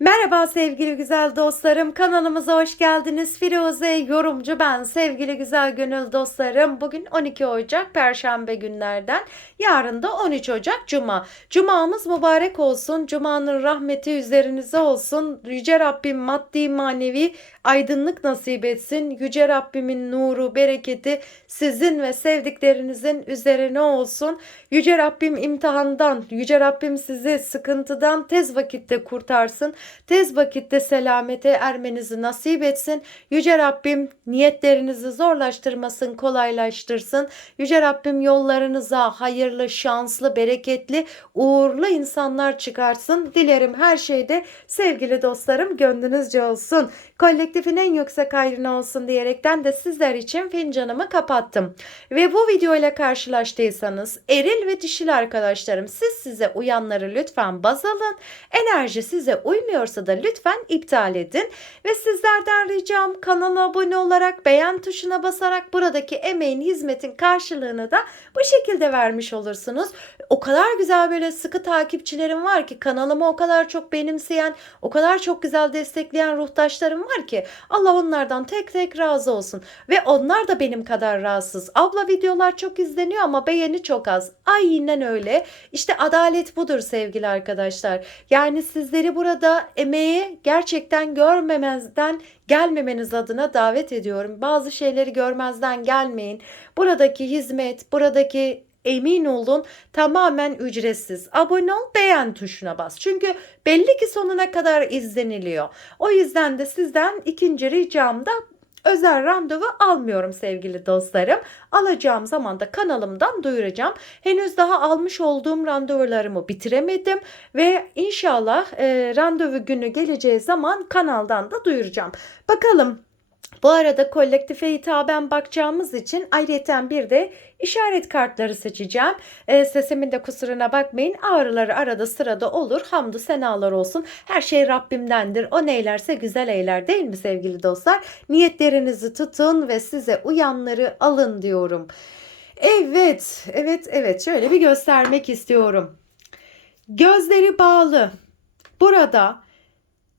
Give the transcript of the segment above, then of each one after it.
Merhaba sevgili güzel dostlarım. Kanalımıza hoş geldiniz. Firuze yorumcu ben. Sevgili güzel gönül dostlarım. Bugün 12 Ocak Perşembe günlerden. Yarın da 13 Ocak Cuma. Cumamız mübarek olsun. Cumanın rahmeti üzerinize olsun. Yüce Rabbim maddi manevi aydınlık nasip etsin. Yüce Rabbimin nuru, bereketi sizin ve sevdiklerinizin üzerine olsun. Yüce Rabbim imtihandan, Yüce Rabbim sizi sıkıntıdan tez vakitte kurtarsın. Tez vakitte selamete ermenizi nasip etsin. Yüce Rabbim niyetlerinizi zorlaştırmasın, kolaylaştırsın. Yüce Rabbim yollarınıza hayırlı, şanslı, bereketli, uğurlu insanlar çıkarsın. Dilerim her şeyde sevgili dostlarım gönlünüzce olsun. Kolektifin en yüksek hayrına olsun diyerekten de sizler için fincanımı kapattım. Ve bu video ile karşılaştıysanız eril ve dişil arkadaşlarım siz size uyanları lütfen baz alın. Enerji size uymuyorsa da lütfen iptal edin. Ve sizlerden ricam kanala abone olarak beğen tuşuna basarak buradaki emeğin hizmetin karşılığını da bu şekilde vermiş olursunuz. O kadar güzel böyle sıkı takipçilerim var ki kanalımı o kadar çok benimseyen, o kadar çok güzel destekleyen ruhtaşlarım var ki Allah onlardan tek tek razı olsun. Ve onlar da benim kadar rahatsız. Abla videolar çok izleniyor ama beğeni çok az. Aynen öyle. İşte adalet budur sevgili arkadaşlar. Yani sizleri burada emeği gerçekten görmemezden gelmemeniz adına davet ediyorum. Bazı şeyleri görmezden gelmeyin. Buradaki hizmet, buradaki emin olun tamamen ücretsiz. Abone ol, beğen tuşuna bas. Çünkü belli ki sonuna kadar izleniliyor. O yüzden de sizden ikinci ricam da özel randevu almıyorum sevgili dostlarım. Alacağım zaman da kanalımdan duyuracağım. Henüz daha almış olduğum randevularımı bitiremedim ve inşallah e, randevu günü geleceği zaman kanaldan da duyuracağım. Bakalım bu arada kolektife hitaben bakacağımız için ayrıyeten bir de işaret kartları seçeceğim. E, sesimin de kusuruna bakmayın. Ağrıları arada sırada olur. Hamdü senalar olsun. Her şey Rabbimdendir. O neylerse güzel eyler değil mi sevgili dostlar? Niyetlerinizi tutun ve size uyanları alın diyorum. Evet, evet, evet. Şöyle bir göstermek istiyorum. Gözleri bağlı. Burada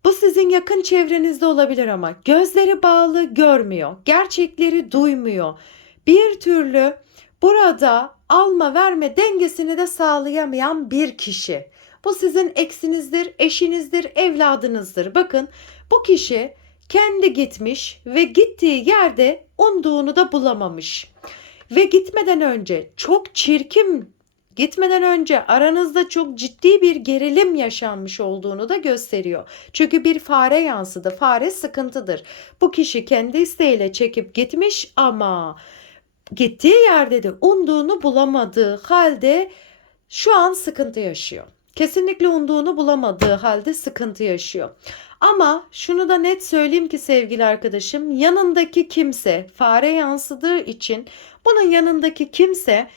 bu sizin yakın çevrenizde olabilir ama gözleri bağlı görmüyor. Gerçekleri duymuyor. Bir türlü burada alma verme dengesini de sağlayamayan bir kişi. Bu sizin eksinizdir, eşinizdir, evladınızdır. Bakın bu kişi kendi gitmiş ve gittiği yerde umduğunu da bulamamış. Ve gitmeden önce çok çirkin gitmeden önce aranızda çok ciddi bir gerilim yaşanmış olduğunu da gösteriyor. Çünkü bir fare yansıdı. Fare sıkıntıdır. Bu kişi kendi isteğiyle çekip gitmiş ama gittiği yerde de umduğunu bulamadığı halde şu an sıkıntı yaşıyor. Kesinlikle umduğunu bulamadığı halde sıkıntı yaşıyor. Ama şunu da net söyleyeyim ki sevgili arkadaşım yanındaki kimse fare yansıdığı için bunun yanındaki kimse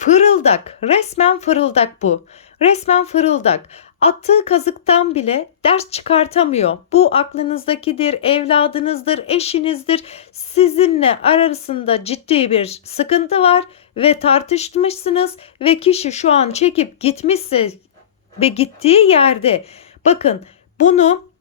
Fırıldak, resmen fırıldak bu. Resmen fırıldak. Attığı kazıktan bile ders çıkartamıyor. Bu aklınızdakidir, evladınızdır, eşinizdir. Sizinle arasında ciddi bir sıkıntı var ve tartışmışsınız ve kişi şu an çekip gitmişse ve gittiği yerde bakın bunu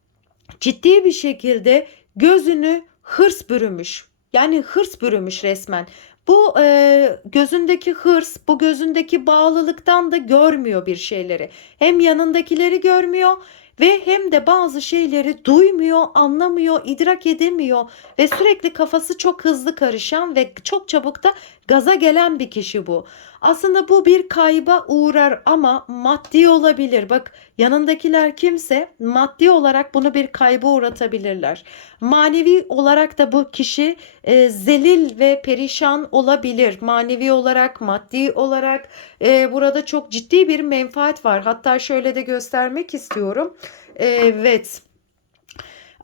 ciddi bir şekilde gözünü hırs bürümüş. Yani hırs bürümüş resmen. Bu e, gözündeki hırs, bu gözündeki bağlılıktan da görmüyor bir şeyleri. Hem yanındakileri görmüyor ve hem de bazı şeyleri duymuyor, anlamıyor, idrak edemiyor ve sürekli kafası çok hızlı karışan ve çok çabuk da gaza gelen bir kişi bu. Aslında bu bir kayba uğrar ama maddi olabilir. Bak yanındakiler kimse maddi olarak bunu bir kayba uğratabilirler. Manevi olarak da bu kişi e, zelil ve perişan olabilir. Manevi olarak, maddi olarak e, burada çok ciddi bir menfaat var. Hatta şöyle de göstermek istiyorum. Evet.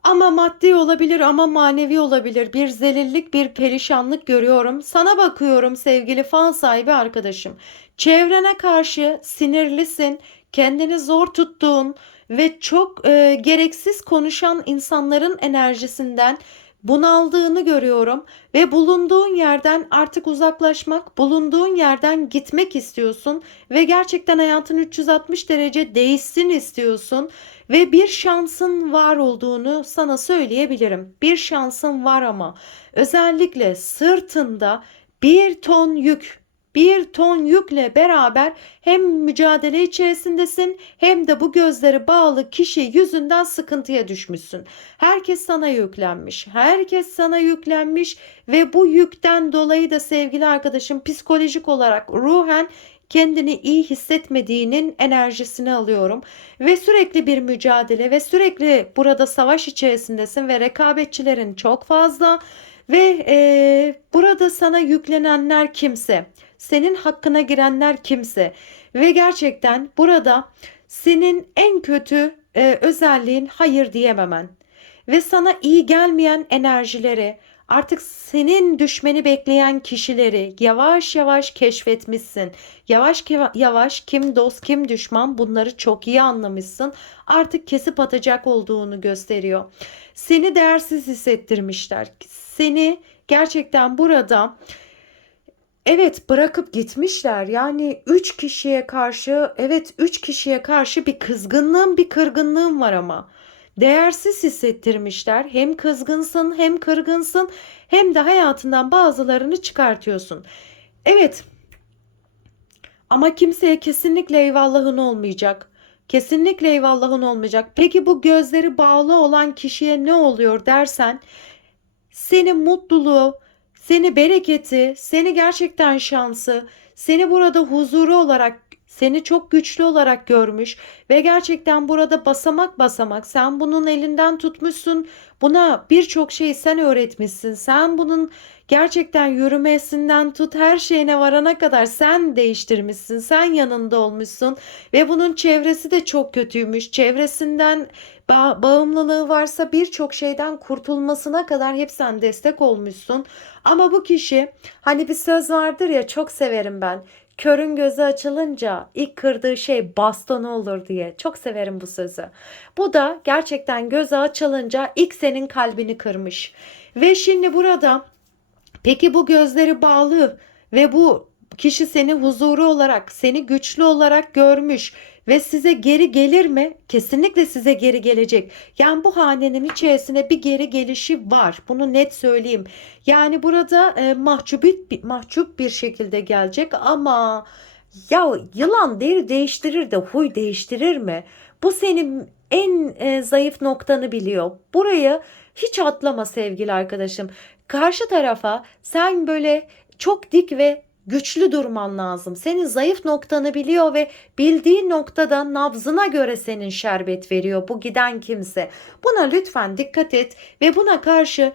Ama maddi olabilir ama manevi olabilir. Bir zelillik, bir perişanlık görüyorum. Sana bakıyorum sevgili fan sahibi arkadaşım. Çevrene karşı sinirlisin, kendini zor tuttuğun ve çok e, gereksiz konuşan insanların enerjisinden bunaldığını görüyorum ve bulunduğun yerden artık uzaklaşmak, bulunduğun yerden gitmek istiyorsun ve gerçekten hayatın 360 derece değişsin istiyorsun ve bir şansın var olduğunu sana söyleyebilirim. Bir şansın var ama özellikle sırtında bir ton yük bir ton yükle beraber hem mücadele içerisindesin hem de bu gözleri bağlı kişi yüzünden sıkıntıya düşmüşsün. Herkes sana yüklenmiş. Herkes sana yüklenmiş ve bu yükten dolayı da sevgili arkadaşım psikolojik olarak ruhen kendini iyi hissetmediğinin enerjisini alıyorum. Ve sürekli bir mücadele ve sürekli burada savaş içerisindesin ve rekabetçilerin çok fazla. Ve e, burada sana yüklenenler kimse, senin hakkına girenler kimse. Ve gerçekten burada senin en kötü e, özelliğin hayır diyememen ve sana iyi gelmeyen enerjileri, artık senin düşmeni bekleyen kişileri yavaş yavaş keşfetmişsin. Yavaş yavaş kim dost kim düşman bunları çok iyi anlamışsın. Artık kesip atacak olduğunu gösteriyor. Seni değersiz hissettirmişler. Seni gerçekten burada Evet bırakıp gitmişler. Yani 3 kişiye karşı evet 3 kişiye karşı bir kızgınlığım bir kırgınlığım var ama. Değersiz hissettirmişler. Hem kızgınsın hem kırgınsın hem de hayatından bazılarını çıkartıyorsun. Evet ama kimseye kesinlikle eyvallahın olmayacak. Kesinlikle eyvallahın olmayacak. Peki bu gözleri bağlı olan kişiye ne oluyor dersen senin mutluluğu, seni bereketi, seni gerçekten şansı, seni burada huzuru olarak, seni çok güçlü olarak görmüş ve gerçekten burada basamak basamak sen bunun elinden tutmuşsun. Buna birçok şeyi sen öğretmişsin. Sen bunun gerçekten yürümesinden tut her şeyine varana kadar sen değiştirmişsin. Sen yanında olmuşsun ve bunun çevresi de çok kötüymüş. Çevresinden ba- bağımlılığı varsa birçok şeyden kurtulmasına kadar hep sen destek olmuşsun. Ama bu kişi hani bir söz vardır ya çok severim ben. Körün gözü açılınca ilk kırdığı şey bastonu olur diye. Çok severim bu sözü. Bu da gerçekten gözü açılınca ilk senin kalbini kırmış. Ve şimdi burada peki bu gözleri bağlı ve bu kişi seni huzuru olarak, seni güçlü olarak görmüş ve size geri gelir mi? Kesinlikle size geri gelecek. Yani bu hanenin içerisine bir geri gelişi var. Bunu net söyleyeyim. Yani burada e, mahcubit mahcup bir şekilde gelecek ama ya yılan deri değiştirir de huy değiştirir mi? Bu senin en e, zayıf noktanı biliyor. Burayı hiç atlama sevgili arkadaşım. Karşı tarafa sen böyle çok dik ve güçlü durman lazım. Senin zayıf noktanı biliyor ve bildiği noktada nabzına göre senin şerbet veriyor bu giden kimse. Buna lütfen dikkat et ve buna karşı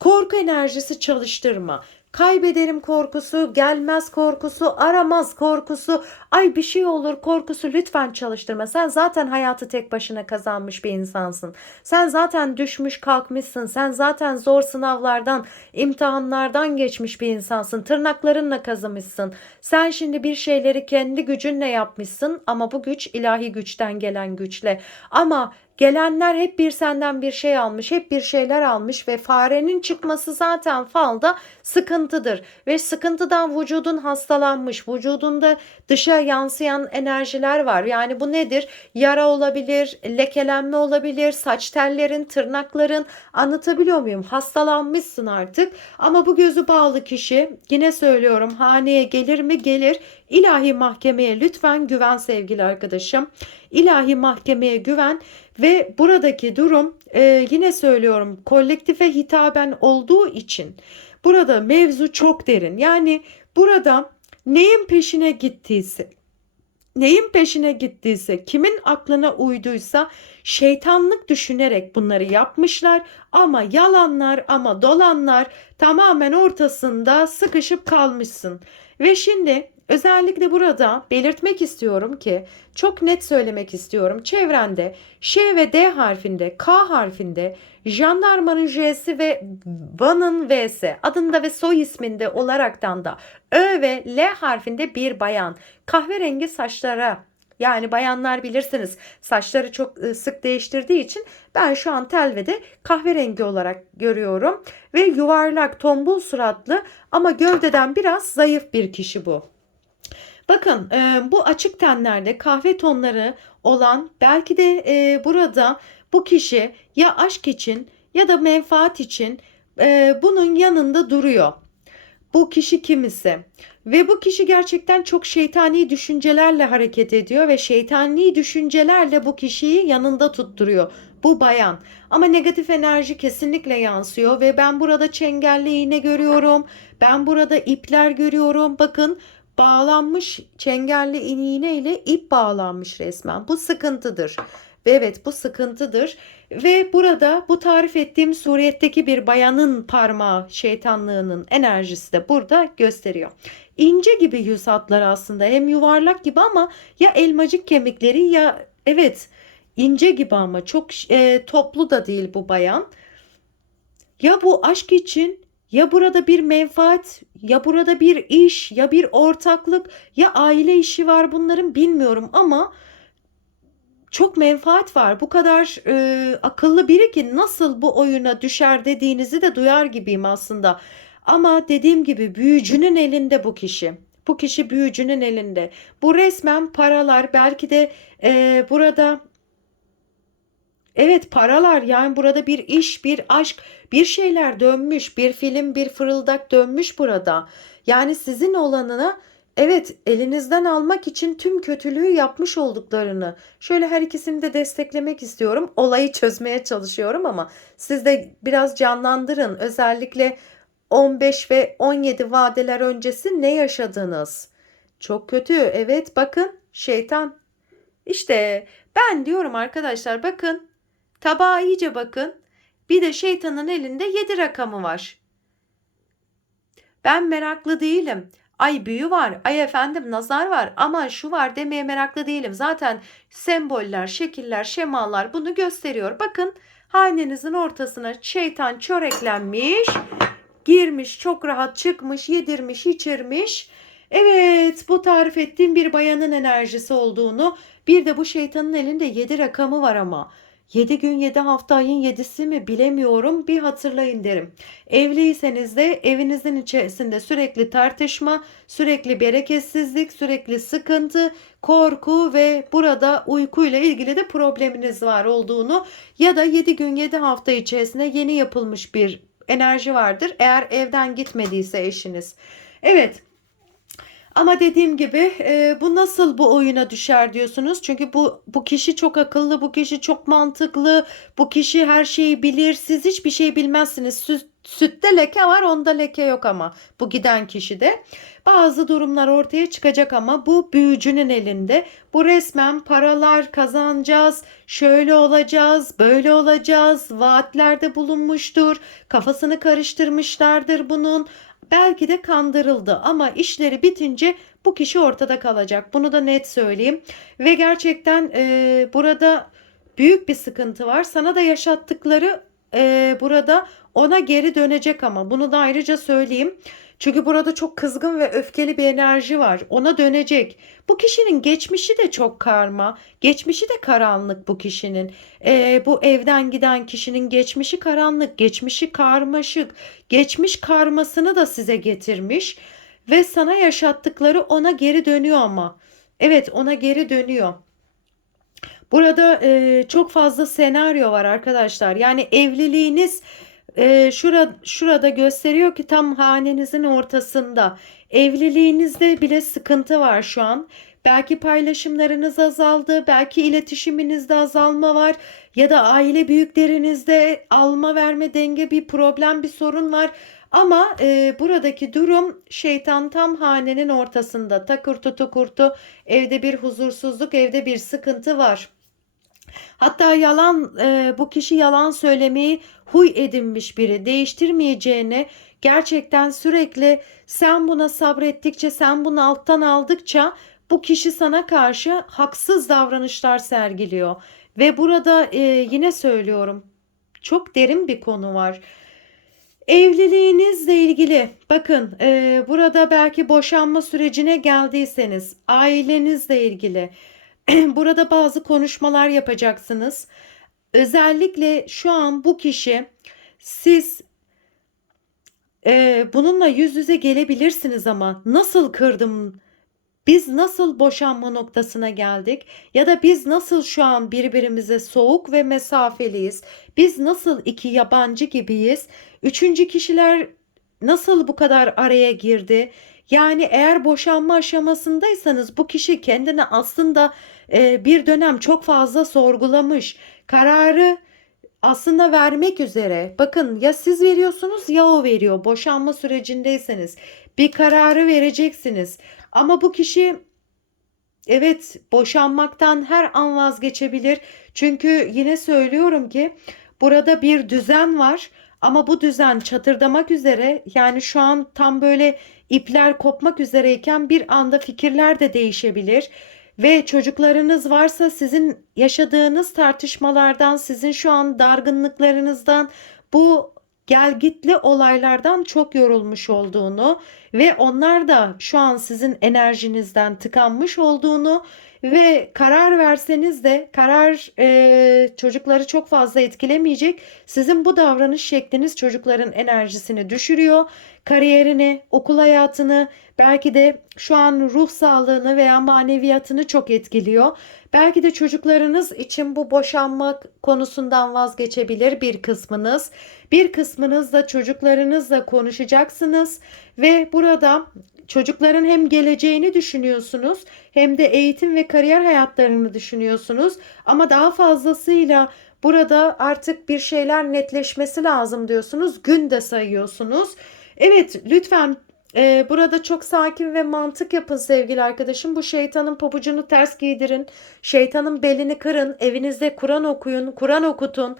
korku enerjisi çalıştırma kaybederim korkusu, gelmez korkusu, aramaz korkusu, ay bir şey olur korkusu lütfen çalıştırma. Sen zaten hayatı tek başına kazanmış bir insansın. Sen zaten düşmüş kalkmışsın. Sen zaten zor sınavlardan, imtihanlardan geçmiş bir insansın. Tırnaklarınla kazımışsın. Sen şimdi bir şeyleri kendi gücünle yapmışsın ama bu güç ilahi güçten gelen güçle. Ama Gelenler hep bir senden bir şey almış, hep bir şeyler almış ve farenin çıkması zaten falda sıkıntıdır. Ve sıkıntıdan vücudun hastalanmış, vücudunda dışa yansıyan enerjiler var. Yani bu nedir? Yara olabilir, lekelenme olabilir, saç tellerin, tırnakların anlatabiliyor muyum? Hastalanmışsın artık ama bu gözü bağlı kişi yine söylüyorum haneye gelir mi? Gelir. İlahi mahkemeye lütfen güven sevgili arkadaşım. İlahi mahkemeye güven ve buradaki durum e, yine söylüyorum kolektife hitaben olduğu için burada mevzu çok derin. Yani burada neyin peşine gittiyse neyin peşine gittiyse, kimin aklına uyduysa şeytanlık düşünerek bunları yapmışlar ama yalanlar ama dolanlar tamamen ortasında sıkışıp kalmışsın. Ve şimdi Özellikle burada belirtmek istiyorum ki çok net söylemek istiyorum. Çevrende Ş ve D harfinde, K harfinde, jandarmanın J'si ve Van'ın V'si adında ve soy isminde olaraktan da Ö ve L harfinde bir bayan kahverengi saçlara yani bayanlar bilirsiniz saçları çok ıı, sık değiştirdiği için ben şu an telvede kahverengi olarak görüyorum. Ve yuvarlak tombul suratlı ama gövdeden biraz zayıf bir kişi bu. Bakın e, bu açık tenlerde kahve tonları olan belki de e, burada bu kişi ya aşk için ya da menfaat için e, bunun yanında duruyor. Bu kişi kimisi ve bu kişi gerçekten çok şeytani düşüncelerle hareket ediyor ve şeytani düşüncelerle bu kişiyi yanında tutturuyor. Bu bayan ama negatif enerji kesinlikle yansıyor ve ben burada çengelli iğne görüyorum. Ben burada ipler görüyorum. Bakın bağlanmış çengelli iğne ile ip bağlanmış resmen. Bu sıkıntıdır. Ve evet bu sıkıntıdır. Ve burada bu tarif ettiğim suretteki bir bayanın parmağı şeytanlığının enerjisi de burada gösteriyor. İnce gibi yüz hatları aslında hem yuvarlak gibi ama ya elmacık kemikleri ya evet ince gibi ama çok e, toplu da değil bu bayan. Ya bu aşk için ya burada bir menfaat, ya burada bir iş, ya bir ortaklık, ya aile işi var bunların bilmiyorum ama çok menfaat var. Bu kadar e, akıllı biri ki nasıl bu oyuna düşer dediğinizi de duyar gibiyim aslında. Ama dediğim gibi büyücünün elinde bu kişi. Bu kişi büyücünün elinde. Bu resmen paralar belki de e, burada Evet paralar yani burada bir iş, bir aşk, bir şeyler dönmüş, bir film, bir fırıldak dönmüş burada. Yani sizin olanına evet elinizden almak için tüm kötülüğü yapmış olduklarını. Şöyle her ikisini de desteklemek istiyorum. Olayı çözmeye çalışıyorum ama siz de biraz canlandırın. Özellikle 15 ve 17 vadeler öncesi ne yaşadınız? Çok kötü. Evet bakın şeytan. İşte ben diyorum arkadaşlar bakın Tabağa iyice bakın. Bir de şeytanın elinde 7 rakamı var. Ben meraklı değilim. Ay büyü var, ay efendim nazar var, ama şu var demeye meraklı değilim. Zaten semboller, şekiller, şemalar bunu gösteriyor. Bakın hanenizin ortasına şeytan çöreklenmiş, girmiş, çok rahat çıkmış, yedirmiş, içirmiş. Evet bu tarif ettiğim bir bayanın enerjisi olduğunu, bir de bu şeytanın elinde 7 rakamı var ama. 7 gün 7 hafta ayın 7'si mi bilemiyorum bir hatırlayın derim. Evliyseniz de evinizin içerisinde sürekli tartışma, sürekli bereketsizlik, sürekli sıkıntı, korku ve burada uykuyla ilgili de probleminiz var olduğunu ya da 7 gün 7 hafta içerisinde yeni yapılmış bir enerji vardır. Eğer evden gitmediyse eşiniz. Evet ama dediğim gibi e, bu nasıl bu oyuna düşer diyorsunuz. Çünkü bu bu kişi çok akıllı, bu kişi çok mantıklı, bu kişi her şeyi bilir. Siz hiçbir şey bilmezsiniz. Süt, sütte leke var, onda leke yok ama bu giden kişide. Bazı durumlar ortaya çıkacak ama bu büyücünün elinde. Bu resmen paralar kazanacağız, şöyle olacağız, böyle olacağız, vaatlerde bulunmuştur. Kafasını karıştırmışlardır bunun belki de kandırıldı ama işleri bitince bu kişi ortada kalacak. Bunu da net söyleyeyim. Ve gerçekten e, burada büyük bir sıkıntı var. Sana da yaşattıkları e, burada ona geri dönecek ama bunu da ayrıca söyleyeyim. Çünkü burada çok kızgın ve öfkeli bir enerji var. Ona dönecek. Bu kişinin geçmişi de çok karma. Geçmişi de karanlık bu kişinin. Ee, bu evden giden kişinin geçmişi karanlık, geçmişi karmaşık. Geçmiş karmasını da size getirmiş. Ve sana yaşattıkları ona geri dönüyor ama. Evet ona geri dönüyor. Burada e, çok fazla senaryo var arkadaşlar. Yani evliliğiniz e, şura, şurada gösteriyor ki tam hanenizin ortasında. Evliliğinizde bile sıkıntı var şu an. Belki paylaşımlarınız azaldı, belki iletişiminizde azalma var ya da aile büyüklerinizde alma verme denge bir problem bir sorun var. Ama e, buradaki durum şeytan tam hanenin ortasında takırtı tukurtu evde bir huzursuzluk evde bir sıkıntı var. Hatta yalan e, bu kişi yalan söylemeyi huy edinmiş biri değiştirmeyeceğini gerçekten sürekli sen buna sabrettikçe sen bunu alttan aldıkça bu kişi sana karşı haksız davranışlar sergiliyor. Ve burada e, yine söylüyorum çok derin bir konu var. Evliliğinizle ilgili bakın e, burada belki boşanma sürecine geldiyseniz ailenizle ilgili burada bazı konuşmalar yapacaksınız. Özellikle şu an bu kişi siz e, bununla yüz yüze gelebilirsiniz ama nasıl kırdım Biz nasıl boşanma noktasına geldik ya da biz nasıl şu an birbirimize soğuk ve mesafeliyiz? Biz nasıl iki yabancı gibiyiz? Üçüncü kişiler nasıl bu kadar araya girdi? Yani eğer boşanma aşamasındaysanız bu kişi kendini aslında e, bir dönem çok fazla sorgulamış. Kararı aslında vermek üzere. Bakın ya siz veriyorsunuz ya o veriyor. Boşanma sürecindeyseniz bir kararı vereceksiniz. Ama bu kişi evet boşanmaktan her an vazgeçebilir. Çünkü yine söylüyorum ki burada bir düzen var. Ama bu düzen çatırdamak üzere yani şu an tam böyle ipler kopmak üzereyken bir anda fikirler de değişebilir. Ve çocuklarınız varsa sizin yaşadığınız tartışmalardan, sizin şu an dargınlıklarınızdan, bu gelgitli olaylardan çok yorulmuş olduğunu ve onlar da şu an sizin enerjinizden tıkanmış olduğunu ve karar verseniz de karar e, çocukları çok fazla etkilemeyecek. Sizin bu davranış şekliniz çocukların enerjisini düşürüyor. Kariyerini, okul hayatını, belki de şu an ruh sağlığını veya maneviyatını çok etkiliyor. Belki de çocuklarınız için bu boşanma konusundan vazgeçebilir bir kısmınız. Bir kısmınız da çocuklarınızla konuşacaksınız ve burada çocukların hem geleceğini düşünüyorsunuz hem de eğitim ve kariyer hayatlarını düşünüyorsunuz. Ama daha fazlasıyla burada artık bir şeyler netleşmesi lazım diyorsunuz. Gün de sayıyorsunuz. Evet lütfen e, burada çok sakin ve mantık yapın sevgili arkadaşım. Bu şeytanın pabucunu ters giydirin. Şeytanın belini kırın. Evinizde Kur'an okuyun. Kur'an okutun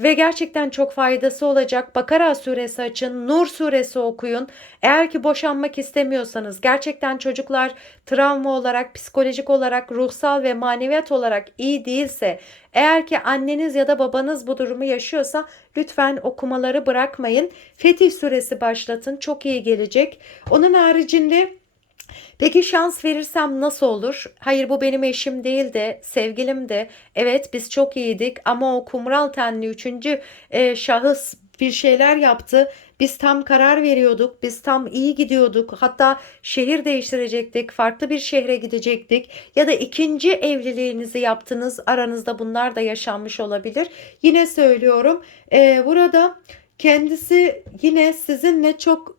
ve gerçekten çok faydası olacak. Bakara suresi açın, Nur suresi okuyun. Eğer ki boşanmak istemiyorsanız, gerçekten çocuklar travma olarak, psikolojik olarak, ruhsal ve maneviyat olarak iyi değilse, eğer ki anneniz ya da babanız bu durumu yaşıyorsa lütfen okumaları bırakmayın. Fetih suresi başlatın. Çok iyi gelecek. Onun haricinde Peki şans verirsem nasıl olur? Hayır bu benim eşim değil de sevgilim de. Evet biz çok iyiydik ama o kumral tenli üçüncü e, şahıs bir şeyler yaptı. Biz tam karar veriyorduk. Biz tam iyi gidiyorduk. Hatta şehir değiştirecektik. Farklı bir şehre gidecektik. Ya da ikinci evliliğinizi yaptınız. Aranızda bunlar da yaşanmış olabilir. Yine söylüyorum. E, burada kendisi yine sizinle çok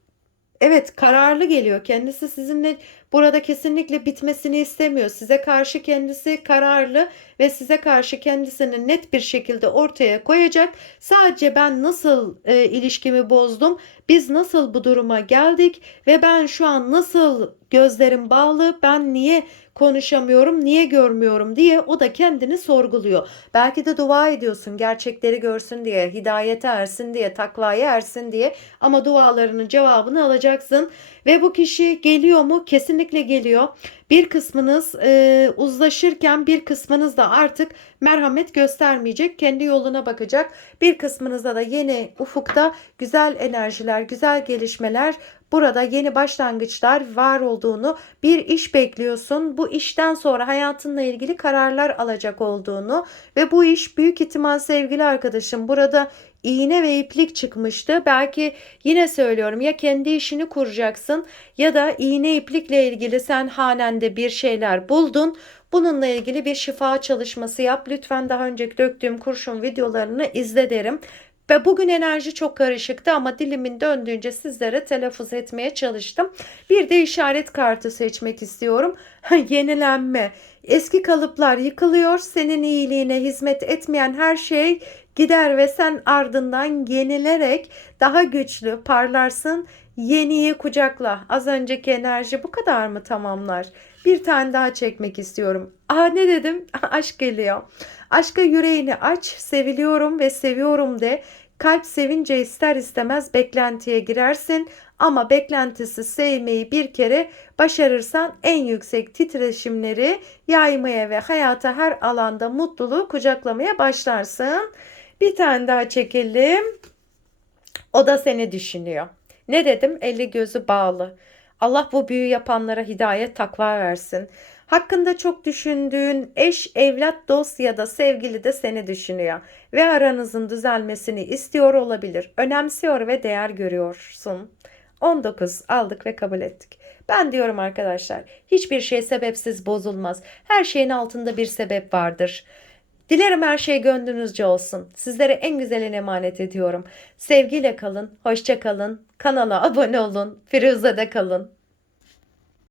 Evet kararlı geliyor. Kendisi sizinle burada kesinlikle bitmesini istemiyor. Size karşı kendisi kararlı ve size karşı kendisini net bir şekilde ortaya koyacak. Sadece ben nasıl e, ilişkimi bozdum, biz nasıl bu duruma geldik ve ben şu an nasıl gözlerim bağlı, ben niye konuşamıyorum, niye görmüyorum diye o da kendini sorguluyor. Belki de dua ediyorsun gerçekleri görsün diye, hidayete ersin diye, takvaya ersin diye ama dualarının cevabını alacaksın. Ve bu kişi geliyor mu? Kesinlikle geliyor. Bir kısmınız e, uzlaşırken bir kısmınız da artık merhamet göstermeyecek. Kendi yoluna bakacak. Bir kısmınızda da yeni ufukta güzel enerjiler, güzel gelişmeler burada yeni başlangıçlar var olduğunu, bir iş bekliyorsun. Bu işten sonra hayatınla ilgili kararlar alacak olduğunu ve bu iş büyük ihtimal sevgili arkadaşım burada iğne ve iplik çıkmıştı. Belki yine söylüyorum ya kendi işini kuracaksın ya da iğne iplikle ilgili sen hanende bir şeyler buldun. Bununla ilgili bir şifa çalışması yap. Lütfen daha önceki döktüğüm kurşun videolarını izle derim. Ve bugün enerji çok karışıktı ama dilimin döndüğünce sizlere telaffuz etmeye çalıştım. Bir de işaret kartı seçmek istiyorum. Yenilenme. Eski kalıplar yıkılıyor. Senin iyiliğine hizmet etmeyen her şey gider ve sen ardından yenilerek daha güçlü parlarsın. Yeniyi kucakla. Az önceki enerji bu kadar mı tamamlar? Bir tane daha çekmek istiyorum. Aa ne dedim? Aşk geliyor. Aşka yüreğini aç, seviliyorum ve seviyorum de. Kalp sevince ister istemez beklentiye girersin ama beklentisi sevmeyi bir kere başarırsan en yüksek titreşimleri yaymaya ve hayata her alanda mutluluğu kucaklamaya başlarsın. Bir tane daha çekelim. O da seni düşünüyor. Ne dedim? Eli gözü bağlı. Allah bu büyü yapanlara hidayet takva versin. Hakkında çok düşündüğün eş, evlat, dost ya da sevgili de seni düşünüyor ve aranızın düzelmesini istiyor olabilir. Önemsiyor ve değer görüyorsun. 19 aldık ve kabul ettik. Ben diyorum arkadaşlar hiçbir şey sebepsiz bozulmaz. Her şeyin altında bir sebep vardır. Dilerim her şey gönlünüzce olsun. Sizlere en güzelini emanet ediyorum. Sevgiyle kalın, hoşça kalın, kanala abone olun, Firuze'de kalın.